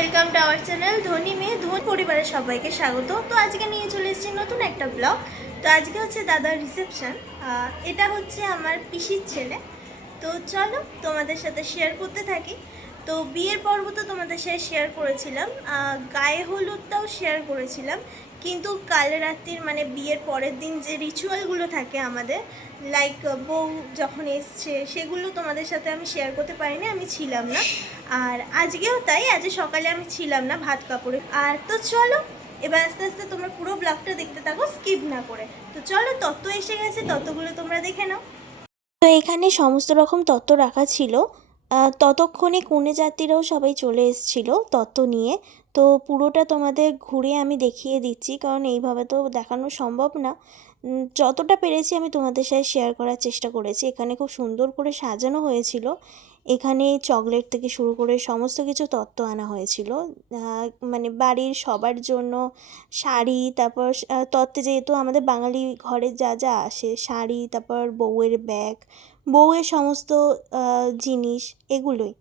Welcome to our channel ধনী মেয়ে ধনী পরিবারের সবাইকে স্বাগত। তো আজকে নিয়ে চলে এসেছি নতুন একটা ব্লগ। তো আজকে হচ্ছে দাদার রিসেপশন। এটা হচ্ছে আমার পিসির ছেলে। তো চলো তোমাদের সাথে শেয়ার করতে থাকি। তো বিয়ের পর্ব তো তোমাদের সাথে শেয়ার করেছিলাম, গায়ে হলুদটাও শেয়ার করেছিলাম, কিন্তু কাল রাত্রির মানে বিয়ের পরের দিন যে রিচুয়ালগুলো থাকে আমাদের, লাইক বউ যখন এসছে সেগুলো তোমাদের সাথে আমি শেয়ার করতে পারিনি, আমি ছিলাম না। আর আজকেও তাই, আজ সকালে আমি ছিলাম না ভাত কাপড়ে। আর তো চলো এবার আস্তে আস্তে তোমরা পুরো ব্লগটা দেখতে থাকো স্কিপ না করে। তো চলো, তত্ত্ব এসে গেছে, তত্ত্বগুলো তোমরা দেখে নাও। তো এখানে সমস্ত রকম তত্ত্ব রাখা ছিল। ততক্ষণে কনে যাত্রীরাও সবাই চলে এসেছিল তত্ত্ব নিয়ে। তো পুরোটা তোমাদের ঘুরে আমি দেখিয়ে দিচ্ছি, কারণ এইভাবে তো দেখানো সম্ভব না। যতটা পেরেছি আমি তোমাদের সাথে শেয়ার করার চেষ্টা করেছি। এখানে খুব সুন্দর করে সাজানো হয়েছিল। এখানে চকলেট থেকে শুরু করে সমস্ত কিছু তত্ত্ব আনা হয়েছিল, মানে বাড়ির সবার জন্য। শাড়ি, তারপর তত্ত্বে যেহেতু আমাদের বাঙালি ঘরে যা যা আসে, শাড়ি, তারপর বউয়ের ব্যাগ, বউয়ের সমস্ত জিনিস, এগুলোই।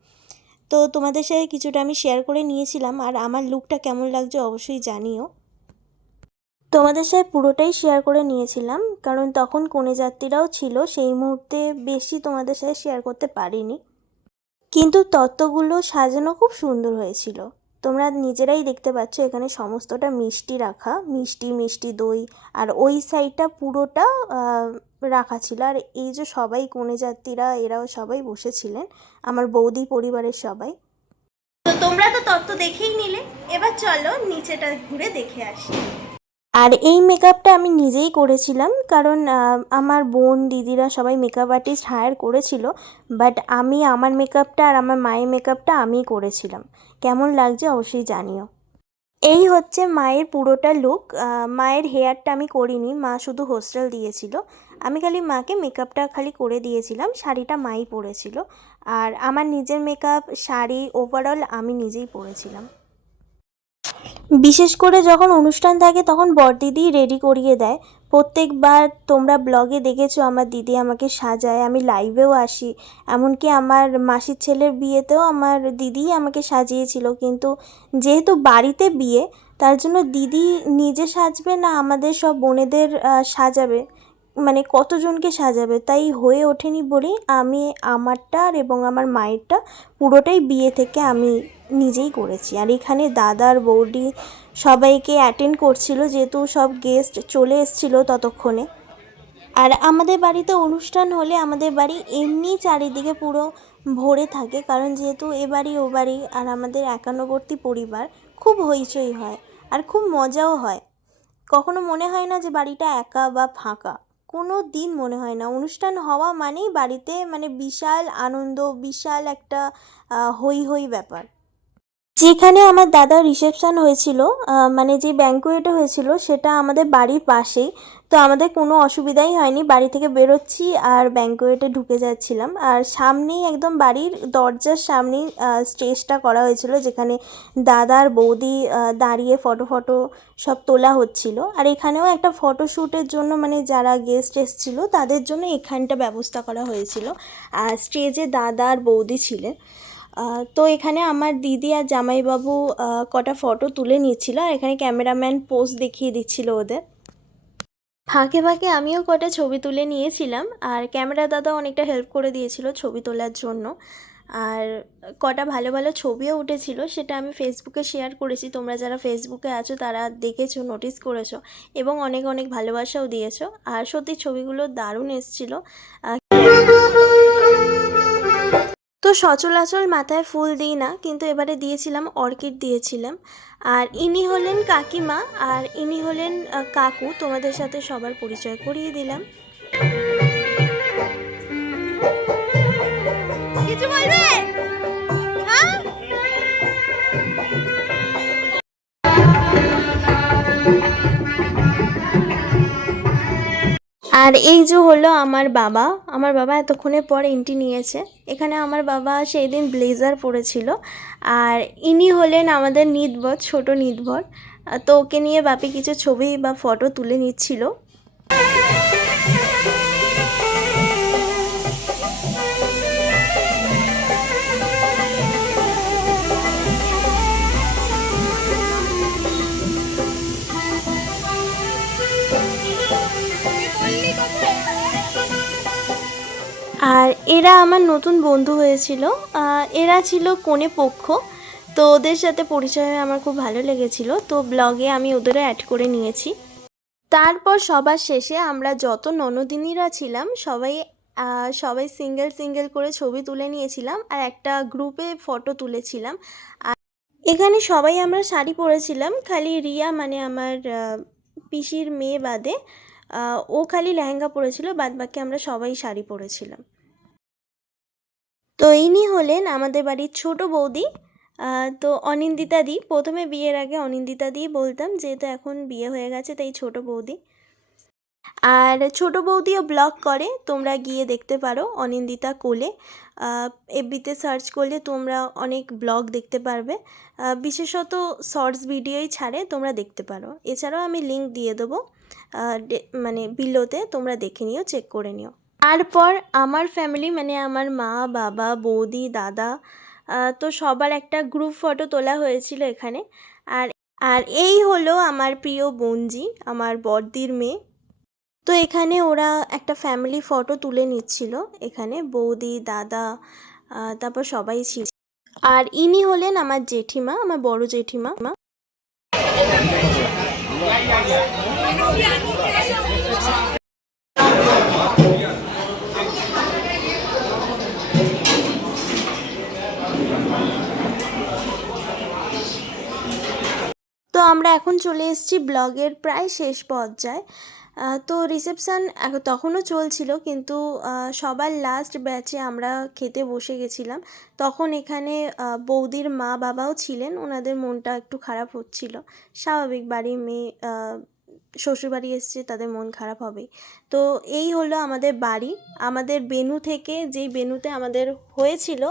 তো তোমাদের সাথে কিছুটা আমি শেয়ার করে নিয়েছিলাম। আর আমার লুকটা কেমন লাগছে অবশ্যই জানিও। তোমাদের সাথে পুরোটাই শেয়ার করে নিয়েছিলাম, কারণ তখন কনে যাত্রীরাও ছিল, সেই মুহূর্তে বেশি তোমাদের সাথে শেয়ার করতে পারিনি। কিন্তু তত্ত্বগুলো সাজানো খুব সুন্দর হয়েছিল। তোমরা নিজেরাই দেখতে পাচ্ছ এখানে সমস্তটা মিষ্টি রাখা, মিষ্টি মিষ্টি দই। আর ওই সাইডটা পুরোটা রাখা ছিল। আর এই যে সবাই কনে যাত্রীরা, এরাও সবাই বসেছিলেন, আমার বৌদি পরিবারের সবাই। তো তোমরা তো তত্ত্ব দেখেই নিলে, এবার চলো নিচেটা ঘুরে দেখে আসি। আর এই মেকআপটা আমি নিজেই করেছিলাম, কারণ আমার বোন দিদিরা সবাই মেকআপ আর্টিস্ট হায়ার করেছিল, বাট আমি আমার মেকআপটা আর আমার মায়ের মেকআপটা আমিই করেছিলাম। কেমন লাগছে অবশ্যই জানিও। এই হচ্ছে মায়ের পুরোটা লুক। মায়ের হেয়ারটা আমি করিনি, মা শুধু হোস্টেল দিয়েছিল। আমি খালি মাকে মেকআপটা খালি করে দিয়েছিলাম, শাড়িটা মাই পরেছিল। আর আমার নিজের মেকআপ, শাড়ি, ওভারঅল আমি নিজেই পরেছিলাম। বিশেষ করে যখন অনুষ্ঠান থাকে তখন বরদিদি রেডি করিয়ে দেয়। প্রত্যেকবার তোমরা ব্লগে দেখেছো আমার দিদি আমাকে সাজায়, আমি লাইভেও আসি। এমনকি আমার মাসির ছেলের বিয়েতেও আমার দিদিই আমাকে সাজিয়েছিল, কিন্তু যেহেতু বাড়িতে বিয়ে, তার জন্য দিদি নিজে সাজবে না, আমাদের সব বোনেদের সাজাবে, মানে কতজনকে সাজাবে, তাই হয়ে ওঠেনি বলেই আমি আমারটা আর এবং আমার মায়েরটা পুরোটাই বিয়ে থেকে আমি নিজেই করেছি। আর এখানে দাদার বৌদি সবাইকে অ্যাটেন্ড করছিল, যেহেতু সব গেস্ট চলে এসেছিল ততক্ষণে। আর আমাদের বাড়িতে অনুষ্ঠান হলে আমাদের বাড়ি এমনি চারিদিকে পুরো ভরে থাকে, কারণ যেহেতু এ বাড়ি ও বাড়ি আর আমাদের একান্নবর্তী পরিবার, খুব হইচই হয় আর খুব মজাও হয়। কখনো মনে হয় না যে বাড়িটা একা বা ফাঁকা, কোনো দিন মনে হয় না। অনুষ্ঠান হওয়া মানেই বাড়িতে মানে বিশাল আনন্দ, বিশাল একটা হই হই ব্যাপার। যেখানে আমার দাদার রিসেপশান হয়েছিল, মানে যে ব্যাঙ্কোয়েটে হয়েছিল, সেটা আমাদের বাড়ির পাশেই। তো আমাদের কোনো অসুবিধাই হয়নি, বাড়ি থেকে বেরোচ্ছি আর ব্যাঙ্কোয়েটে ঢুকে যাচ্ছিলাম। আর সামনেই, একদম বাড়ির দরজার সামনেই স্টেজটা করা হয়েছিল, যেখানে দাদার বৌদি দাঁড়িয়ে ফটো সব তোলা হচ্ছিল। আর এখানেও একটা ফটোশ্যুটের জন্য, মানে যারা গেস্ট এসেছিলো তাদের জন্য এখানটা ব্যবস্থা করা হয়েছিল। আর স্টেজে দাদা আর বৌদি ছিলেন। তো এখানে আমার দিদি আর জামাইবাবু কটা ফটো তুলে নিচ্ছিল, আর এখানে ক্যামেরাম্যান পোজ দেখিয়ে দিচ্ছিল ওদের। ফাঁকে ফাঁকে আমিও কটা ছবি তুলে নিয়েছিলাম, আর ক্যামেরা দাদা অনেকটা হেল্প করে দিয়েছিল ছবি তোলার জন্য। আর কটা ভালো ভালো ছবিও উঠেছিল, সেটা আমি ফেসবুকে শেয়ার করেছি। তোমরা যারা ফেসবুকে আছো তারা দেখেছো, নোটিস করেছো, এবং অনেক অনেক ভালোবাসাও দিয়েছো। আর সত্যি ছবিগুলো দারুণ এসেছিলো। তো সচরাচর মাথায় ফুল দিই না, কিন্তু এবারে দিয়েছিলাম, অর্কিড দিয়েছিলাম। আর ইনি হলেন কাকিমা, আর ইনি হলেন কাকু। তোমাদের সাথে সবার পরিচয় করিয়ে দিলাম। কিছু বলবে? হ্যাঁ? আর এই যে হলো আমার বাবা। আমার বাবা এতক্ষণের পর এন্ট্রি নিয়েছে। এখানে আমার বাবা সেই দিন ব্লেজার পরেছিল। আর ইনি হলেন আমাদের নিদবর, ছোট নিদবর। তো ওকে নিয়ে বাপি কিছু ছবি বা ফটো তুলে নিচ্ছিল। আর এরা আমার নতুন বন্ধু হয়েছিল। এরা ছিল কনে পক্ষ। তো ওদের সাথে পরিচয় হয়ে আমার খুব ভালো লেগেছিল, তো ব্লগে আমি ওদেরও অ্যাড করে নিয়েছি। তারপর সবার শেষে আমরা যত ননদিনীরা ছিলাম সবাই সিঙ্গেল সিঙ্গেল করে ছবি তুলে নিয়েছিলাম আর একটা গ্রুপে ফটো তুলেছিলাম। আর এখানে সবাই আমরা শাড়ি পরেছিলাম, খালি রিয়া মানে আমার পিসির মেয়ে বাদে ও খালি লেহেঙ্গা পরেছিল, বাদ বাকি আমরা সবাই শাড়ি পরেছিলাম। তো ইনি হলেন আমাদের বাড়ির ছোট বৌদি। তো অনিন্দিতা দি, প্রথমে বিয়ের আগে অনিন্দিতা দি বলতাম, যেহেতু এখন বিয়ে হয়ে গেছে তাই ছোট বৌদি। আর ছোট বৌদিও ব্লগ করে, তোমরা গিয়ে দেখতে পারো অনিন্দিতা কোলে। এফবিতে সার্চ করলে তোমরা অনেক ব্লগ দেখতে পারবে, বিশেষত শর্টস ভিডিওই ছাড়ে, তোমরা দেখতে পারো। এছাড়াও আমি লিঙ্ক দিয়ে দেবো মানে বিলোতে, তোমরা দেখে নিও, চেক করে নিও। তারপর আমার ফ্যামিলি মানে আমার মা, বাবা, বৌদি, দাদা, তো সবার একটা গ্রুপ ফটো তোলা হয়েছিল এখানে। আর আর এই হলো আমার প্রিয় বোনজি, আমার বড়দির মেয়ে। তো এখানে ওরা একটা ফ্যামিলি ফটো তুলে নিচ্ছিল, এখানে বৌদি, দাদা, তারপর সবাই ছিল। আর ইনি হলেন আমার জেঠিমা, আমার বড় জেঠিমা। তো আমরা এখন চলে এসেছি ব্লগের প্রায় শেষ পর্যায়ে। তো রিসেপশান তখনও চলছিল, কিন্তু সবার লাস্ট ব্যাচে আমরা খেতে বসে গেছিলাম। তখন এখানে বৌদির মা বাবাও ছিলেন, ওনাদের মনটা একটু খারাপ হচ্ছিল, স্বাভাবিক, বাড়ির মেয়ে শ্বশুরবাড়ি এসছে, তাদের মন খারাপ হবেই। তো এই হলো আমাদের বাড়ি, আমাদের বেনু থেকে, যেই বেনুতে আমাদের হয়েছিল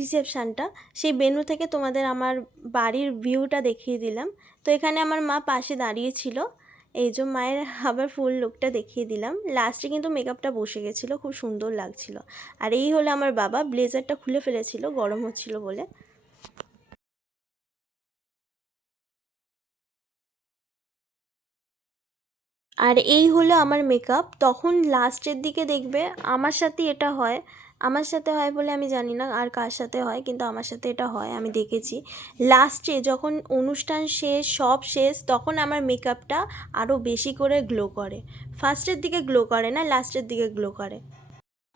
রিসেপশানটা, সেই বেনু থেকে তোমাদের আমার বাড়ির ভিউটা দেখিয়ে দিলাম। তো এখানে আমার মা পাশে দাঁড়িয়েছিল, এই যে মায়ের আবার ফুল লুকটা দেখিয়ে দিলাম। লাস্টে কিন্তু মেকআপটা বসে গেছিলো, খুব সুন্দর লাগছিল। আর এই হলো আমার বাবা, ব্লেজারটা খুলে ফেলেছিল গরম হচ্ছিল বলে। আর এই হলো আমার মেকআপ। তখন লাস্টের দিকে দেখবে আমার সাথে এটা হয়, আমার সাথে হয় বলে আমি জানি না আর কার সাথে হয়, কিন্তু আমার সাথে এটা হয়, আমি দেখেছি। লাস্টে যখন অনুষ্ঠান শেষ, সব শেষ, তখন আমার মেকআপটা আরও বেশি করে গ্লো করে। ফার্স্টের দিকে গ্লো করে না, লাস্টের দিকে গ্লো করে।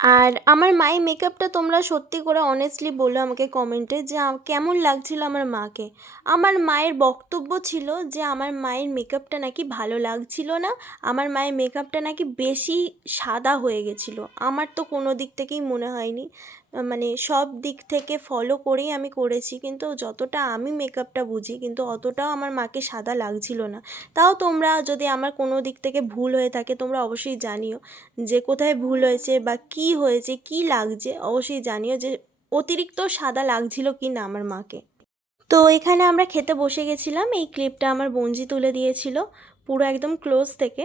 আর আমার মায়ের মেকআপটা তোমরা সত্যি করে অনেস্টলি বলো আমাকে কমেন্টে, যে কেমন লাগছিল আমার মাকে। আমার মায়ের বক্তব্য ছিল যে আমার মায়ের মেকআপটা নাকি ভালো লাগছিল না, আমার মায়ের মেকআপটা নাকি বেশি সাদা হয়ে গেছিলো। আমার তো কোনো দিক থেকেই মনে হয়নি, মানে সব দিক থেকে ফলো করেই আমি করেছি, কিন্তু যতটা আমি মেকআপটা বুঝি, কিন্তু অতটাও আমার মাকে সাদা লাগছিল না। তাও তোমরা যদি আমার কোনো দিক থেকে ভুল হয়ে থাকে তোমরা অবশ্যই জানিও, যে কোথায় ভুল হয়েছে বা কী হয়েছে, কী লাগছে, অবশ্যই জানিও যে অতিরিক্ত সাদা লাগছিল কি না আমার মাকে। তো এখানে আমরা খেতে বসে গেছিলাম, এই ক্লিপটা আমার বোনজি তুলে দিয়েছিল পুরো একদম ক্লোজ থেকে।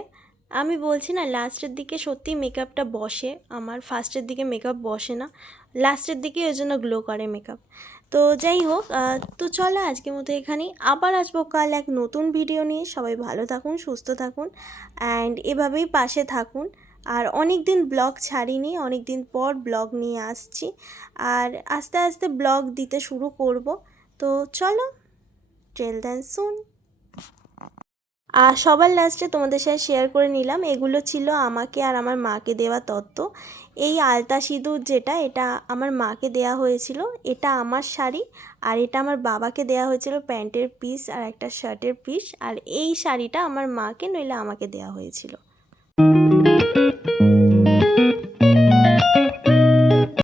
আমি বলছি না, লাস্টের দিকে সত্যি মেকআপটা বসে, আমার ফার্স্টের দিকে মেকআপ বসে না, লাস্টের দিকে ওই জন্য গ্লো করে মেকআপ। তো যাই হোক, তো চলো আজকের মতো এখানেই, আবার আসবো কাল এক নতুন ভিডিও নিয়ে। সবাই ভালো থাকুন, সুস্থ থাকুন, অ্যান্ড এভাবেই পাশে থাকুন। আর অনেক দিন ব্লগ ছাড়িনি, অনেক দিন পর ব্লগ নিয়ে আসছি, আর আস্তে আস্তে ব্লগ দিতে শুরু করব। তো চলো, টিল দেন সুন। আর সবার লাস্টে তোমাদের সাথে শেয়ার করে নিলাম, এগুলো ছিল আমাকে আর আমার মাকে দেওয়া তত্ত্ব। এই আলতা সিঁদুর যেটা, এটা আমার মাকে দেয়া হয়েছিল, এটা আমার শাড়ি, আর এটা আমার বাবাকে দেয়া হয়েছিল প্যান্টের পিস আর একটা শার্টের পিস, আর এই শাড়িটা আমার মাকে নইলে আমাকে দেয়া হয়েছিল।